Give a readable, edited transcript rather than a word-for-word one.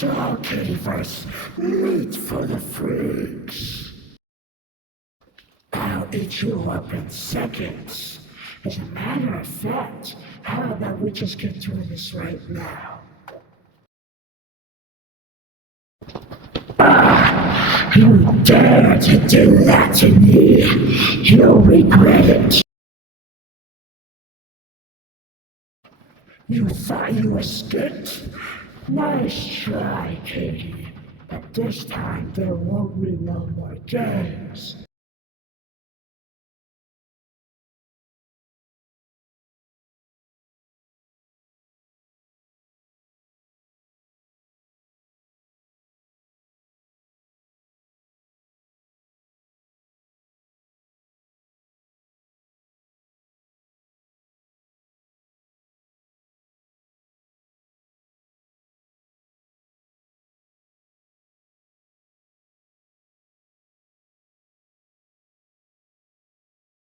After all, Kittyverse, meat for the freaks. I'll eat you up in seconds. As a matter of fact, how about we just get through this right now? You dare to do that to me! You'll regret it! You thought you escaped? Nice try, Katie. But this time there won't be no more games.